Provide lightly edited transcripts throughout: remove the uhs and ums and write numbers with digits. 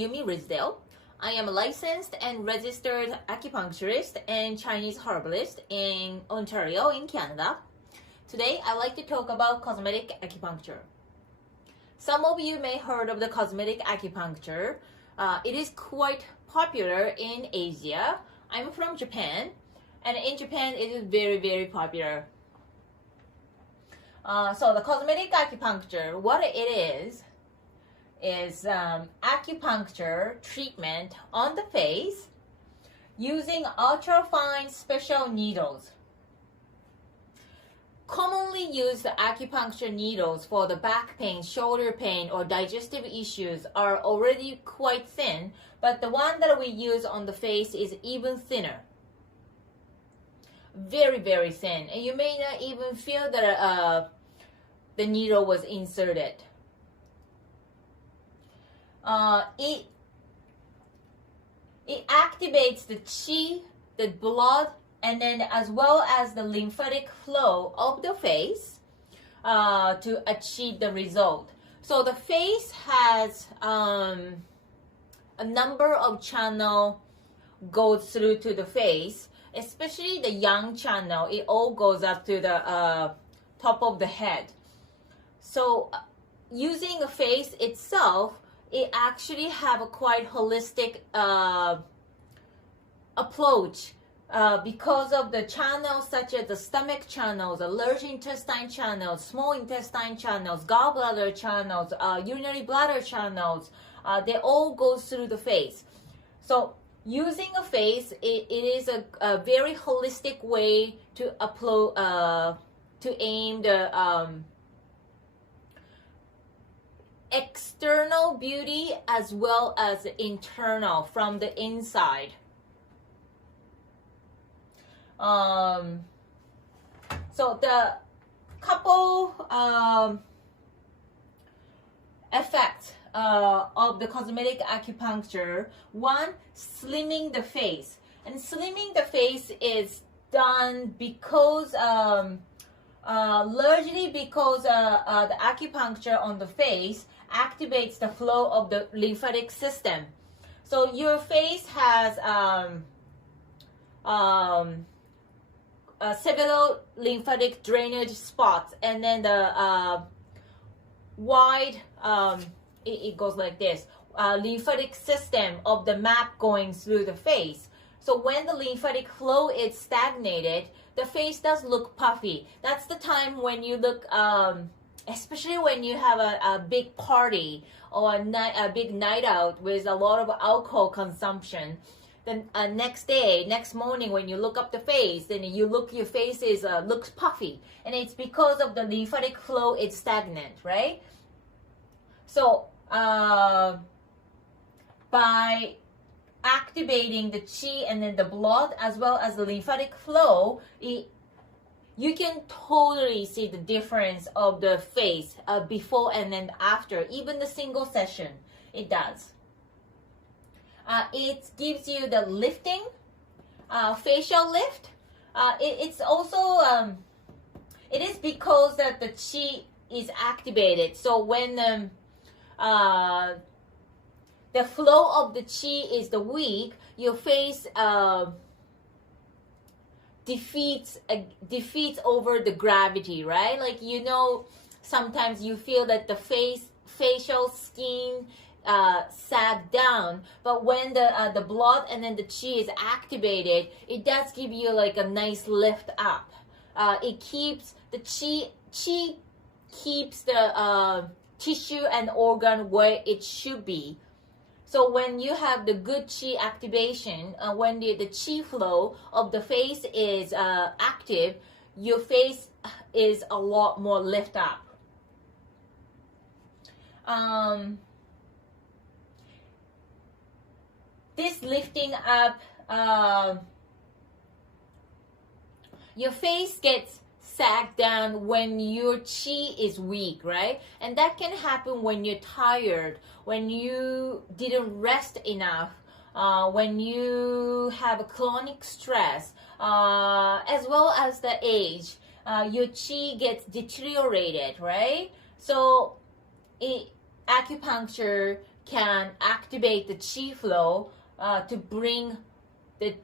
Yumi Ridsdale. I am a licensed and registered acupuncturist and Chinese herbalist in Ontario, in Canada. Today, I'd like to talk about cosmetic acupuncture. Some of you may have heard of the cosmetic acupuncture. It is quite popular in Asia. I'm from Japan, and in Japan, it is very, very popular. So the cosmetic acupuncture, what it is acupuncture treatment on the face using ultrafine special needles. Commonly used acupuncture needles for the back pain, shoulder pain, or digestive issues are already quite thin, but the one that we use on the face is even thinner. Very, very thin. And you may not even feel that the needle was inserted. It activates the qi, the blood, and then as well as the lymphatic flow of the face to achieve the result. So the face has a number of channels goes through to the face, especially the yang channel. It all goes up to the top of the head. So using a face itself, it actually have a quite holistic approach because of the channels such as the stomach channels, the large intestine channels, small intestine channels, gallbladder channels, urinary bladder channels. They all go through the face. So using a face, it is a very holistic way to aim the external beauty as well as internal from the inside. So the couple effects of the cosmetic acupuncture. One, slimming the face. And slimming the face is done because largely because the acupuncture on the face activates the flow of the lymphatic system. So your face has several lymphatic drainage spots, and then the wide, it goes like this, lymphatic system of the map going through the face. So when the lymphatic flow is stagnated, the face does look puffy. That's the time when you look, especially when you have a big party or a big night out with a lot of alcohol consumption. Then next morning when you look up the face, then your face is looks puffy, and it's because of the lymphatic flow is stagnant, right? So by activating the qi and then the blood as well as the lymphatic flow, you can totally see the difference of the face before and then after. Even the single session, it does. It gives you the lifting, facial lift. It's also, it is because that the qi is activated. So when the flow of the qi is the weak, your face defeats over the gravity, right? Like, you know, sometimes you feel that the facial skin sag down, but when the blood and then the qi is activated, it does give you like a nice lift up. It keeps the qi keeps the tissue and organ where it should be. So when you have the good qi activation, when the qi flow of the face is active, your face is a lot more lift up. This lifting up, your face gets sagged down when your qi is weak, right? And that can happen when you're tired, when you didn't rest enough, when you have a chronic stress, as well as the age, your qi gets deteriorated, right? So acupuncture can activate the chi flow to bring the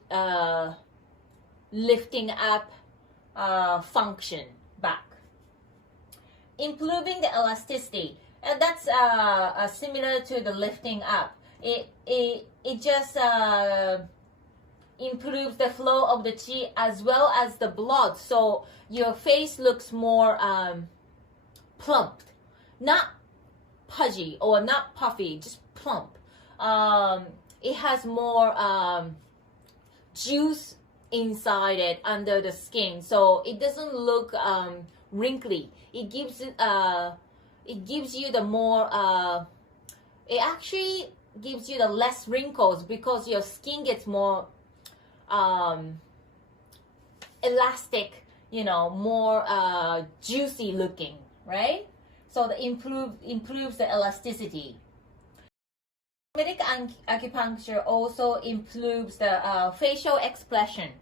lifting up function back. Improving the elasticity, and that's similar to the lifting up. It just improves the flow of the chi as well as the blood, so your face looks more plump, not pudgy or not puffy, just plump. It has more juice inside it under the skin, so it doesn't look wrinkly. It gives you the more it actually gives you the less wrinkles because your skin gets more elastic, you know, more juicy looking, right? So the improves the elasticity. Cosmetic acupuncture also improves the facial expression.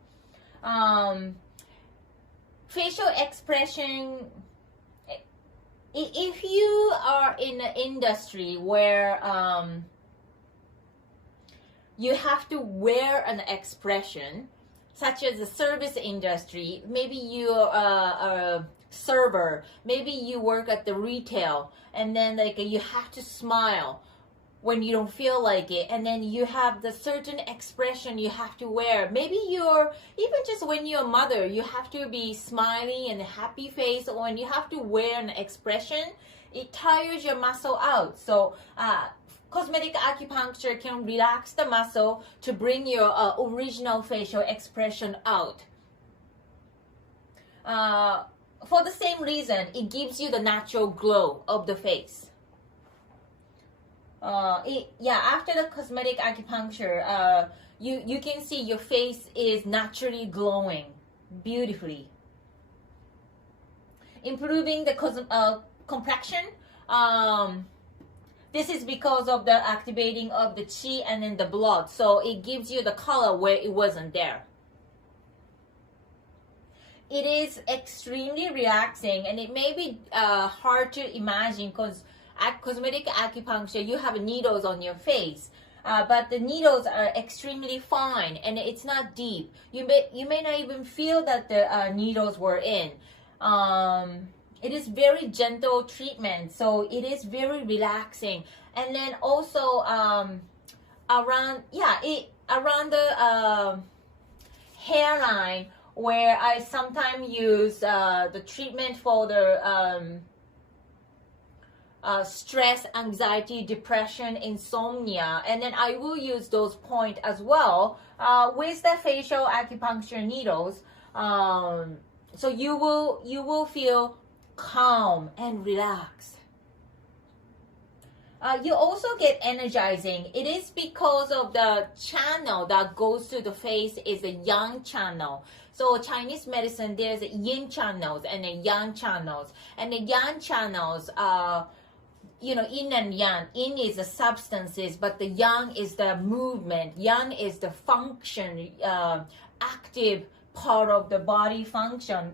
Facial expression, if you are in an industry where you have to wear an expression, such as the service industry, maybe you are a server, maybe you work at the retail, and then like you have to smile when you don't feel like it, and then you have the certain expression you have to wear. Maybe you're, even just when you're a mother, you have to be smiling and happy face, or when you have to wear an expression, it tires your muscle out. So cosmetic acupuncture can relax the muscle to bring your original facial expression out. For the same reason, it gives you the natural glow of the face. After the cosmetic acupuncture, you can see your face is naturally glowing beautifully. Improving the complexion. This is because of the activating of the chi and then the blood, so it gives you the color where it wasn't there. It is extremely relaxing, and it may be hard to imagine because at cosmetic acupuncture you have needles on your face, but the needles are extremely fine and it's not deep. You may not even feel that the needles were in. It is very gentle treatment, so it is very relaxing. And then also around the hairline, where I sometimes use the treatment for the stress, anxiety, depression, insomnia, and then I will use those points as well with the facial acupuncture needles. So you will feel calm and relaxed. You also get energizing. It is because of the channel that goes to the face is the yang channel. So Chinese medicine, there's yin channels and the yang channels, and the yang channels are, you know, yin and yang. Yin is the substances, but the yang is the movement. Yang is the function, active part of the body function.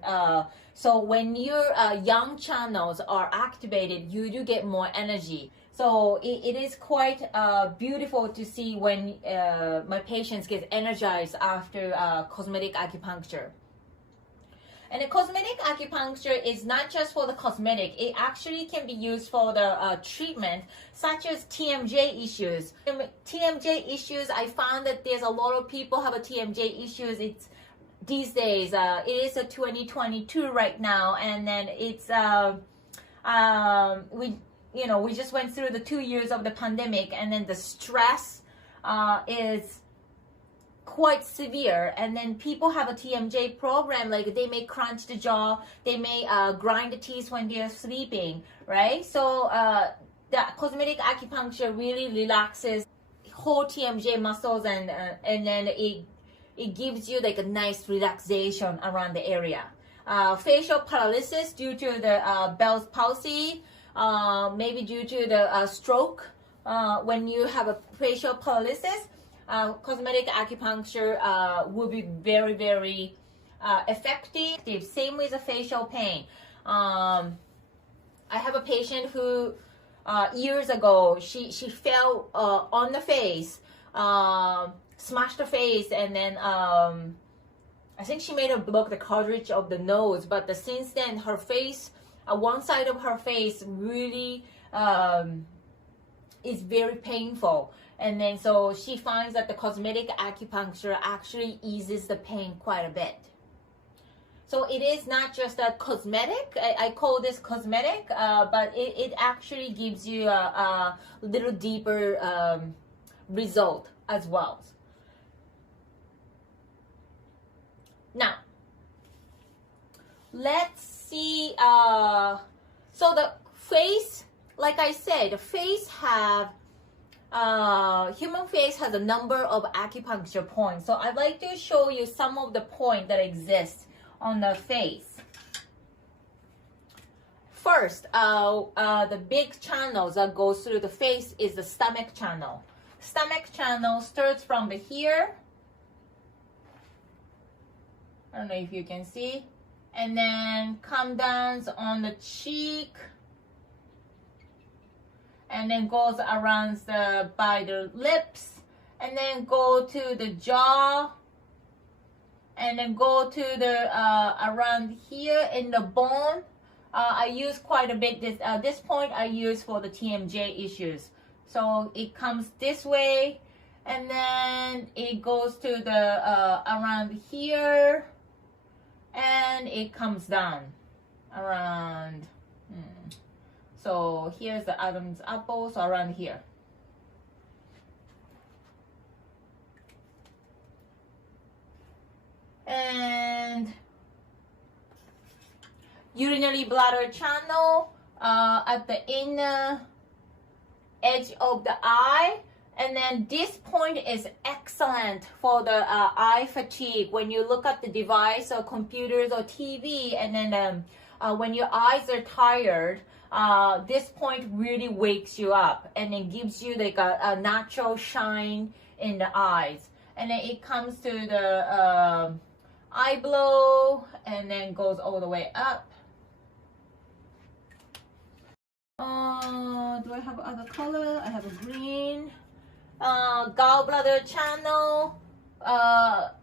So when your yang channels are activated, you do get more energy. So it is quite beautiful to see when my patients get energized after cosmetic acupuncture. And the cosmetic acupuncture is not just for the cosmetic. It actually can be used for the treatment, such as TMJ issues. TMJ issues, I found that there's a lot of people have a TMJ issues. It's these days, it is a 2022 right now, and then it's we just went through the 2 years of the pandemic, and then the stress is quite severe, and then people have a TMJ program, like they may crunch the jaw, they may grind the teeth when they're sleeping, right? So the cosmetic acupuncture really relaxes whole TMJ muscles, and then it gives you like a nice relaxation around the area. Facial paralysis due to the Bell's palsy, maybe due to the stroke. When you have a facial paralysis, cosmetic acupuncture will be very, very effective. Same with the facial pain. I have a patient who years ago, she fell on the face, smashed the face, and then I think she made a block the cartilage of the nose. But since then, her face, one side of her face really is very painful. And then so she finds that the cosmetic acupuncture actually eases the pain quite a bit. So it is not just a cosmetic, I call this cosmetic, but it actually gives you a little deeper result as well. Now, let's see, so the face, like I said, the face have, human face has a number of acupuncture points. So I'd like to show you some of the points that exist on the face. First, the big channels that go through the face is the stomach channel. Stomach channel starts from the here. I don't know if you can see. And then come down on the cheek. And then goes around by the lips. And then go to the jaw. And then go to the around here in the bone. I use quite a bit this point I use for the TMJ issues. So it comes this way, and then it goes to the around here, and it comes down around. So here's the Adam's apple, so around here. And urinary bladder channel at the inner edge of the eye. And then this point is excellent for the eye fatigue. When you look at the device or computers or TV, and then when your eyes are tired, this point really wakes you up, and it gives you like a natural shine in the eyes. And then it comes to the eyebrow, and then goes all the way up. Do I have other color? I have a green. Gallbladder channel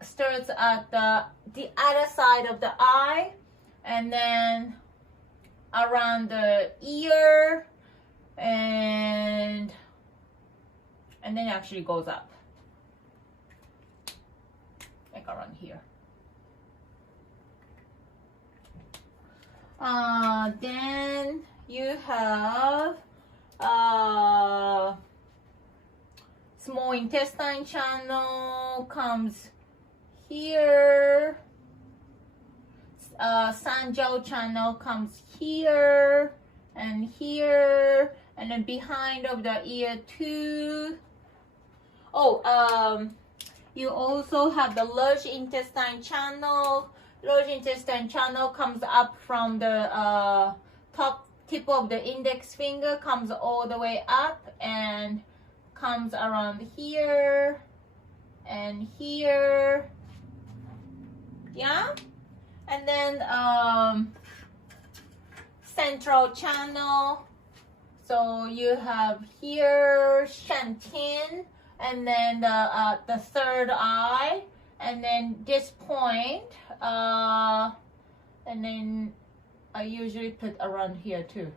starts at the other side of the eye, and then around the ear, and then it actually goes up, like around here. Then you have small intestine channel comes here. Sanjiao channel comes here and here, and then behind of the ear too. You also have the large intestine channel. Large intestine channel comes up from the top tip of the index finger, comes all the way up and comes around here and here. Yeah? And then central channel. So you have here Shantin, and then the third eye, and then this point, and then I usually put around here too.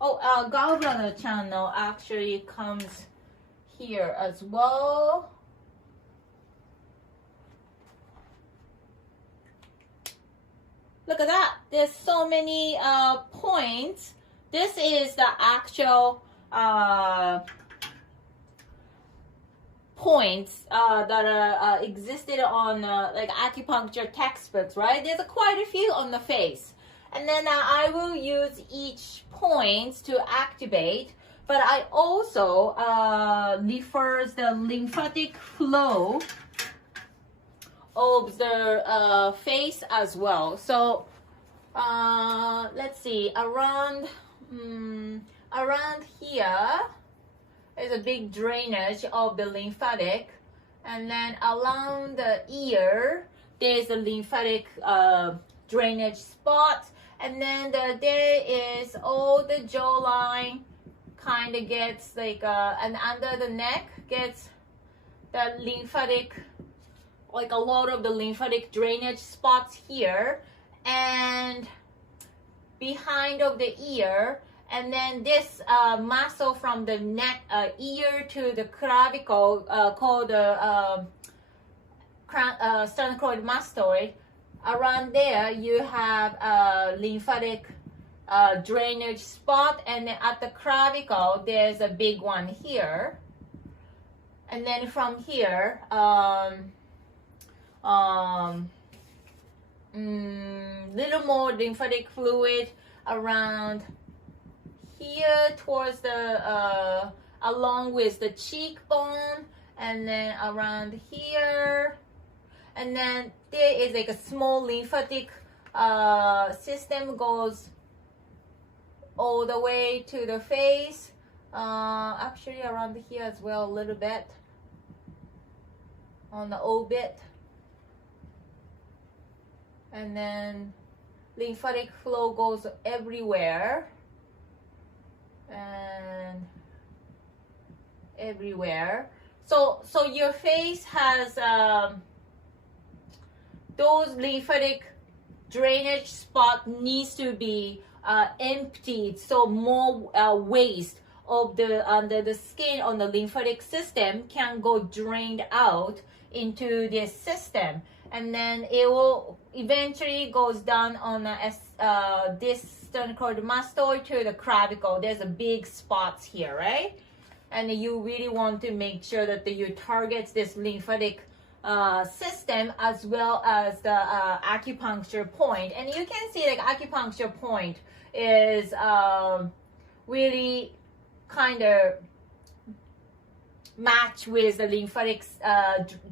Gallbladder channel actually comes here as well. Look at that. There's so many points. This is the actual points that are existed on like acupuncture textbooks, right? There's quite a few on the face. And then I will use each point to activate, but I also refers the lymphatic flow of the face as well. So let's see, around here is a big drainage of the lymphatic, and then around the ear there's a lymphatic drainage spot, and then there is all the jawline kind of gets like and under the neck gets the lymphatic, like a lot of the lymphatic drainage spots here, and behind of the ear, and then this muscle from the neck, ear to the clavicle, called the sternocleidomastoid. Around there you have a lymphatic drainage spot, and then at the clavicle there's a big one here, and then from here little more lymphatic fluid around here towards the along with the cheekbone, and then around here, and then there is like a small lymphatic system goes all the way to the face, actually around here as well, a little bit on the orbit, and then lymphatic flow goes everywhere and everywhere. So your face has those lymphatic drainage spot needs to be emptied, so more waste of the under the skin on the lymphatic system can go drained out into this system, and then it will eventually goes down on this sternocleidomastoid to the clavicle. There's a big spots here, right? And you really want to make sure that you target this lymphatic system as well as the acupuncture point. And you can see like acupuncture point is really kind of match with the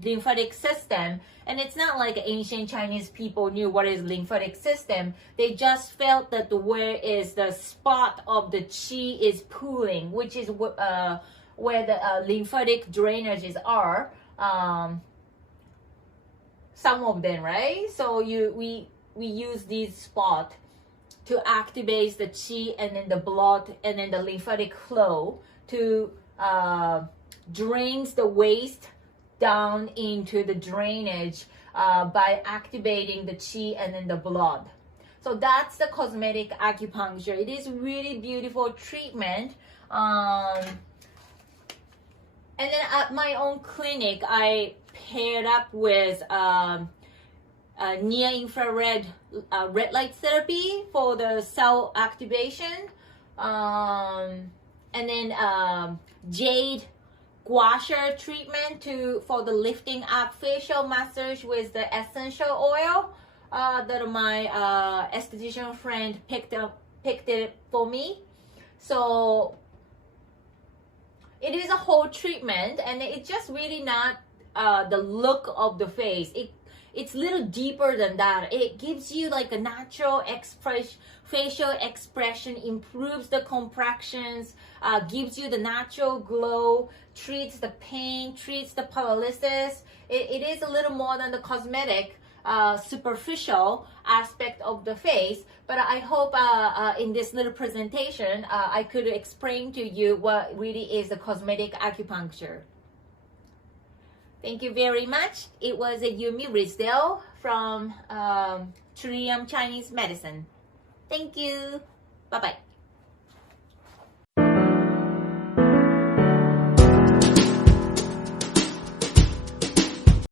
lymphatic system. And it's not like ancient Chinese people knew what is lymphatic system. They just felt that where is the spot of the qi is pooling, which is where the lymphatic drainages are. Some of them, right? So we use these spot to activate the qi and then the blood and then the lymphatic flow to drains the waste down into the drainage by activating the qi and then the blood. So that's the cosmetic acupuncture. It is really beautiful treatment. And then at my own clinic, I paired up with near infrared red light therapy for the cell activation, and then jade gua sha treatment for the lifting up facial massage with the essential oil that my esthetician friend picked it for me. So it is a whole treatment, and it's just really not the look of the face. It's a little deeper than that. It gives you like a natural facial expression, improves the complexions, gives you the natural glow, treats the pain, treats the paralysis. It is a little more than the cosmetic superficial aspect of the face, but I hope in this little presentation I could explain to you what really is the cosmetic acupuncture. Thank you very much. It was a Yumi Ridsdale from Trillium Chinese Medicine. Thank you. Bye-bye.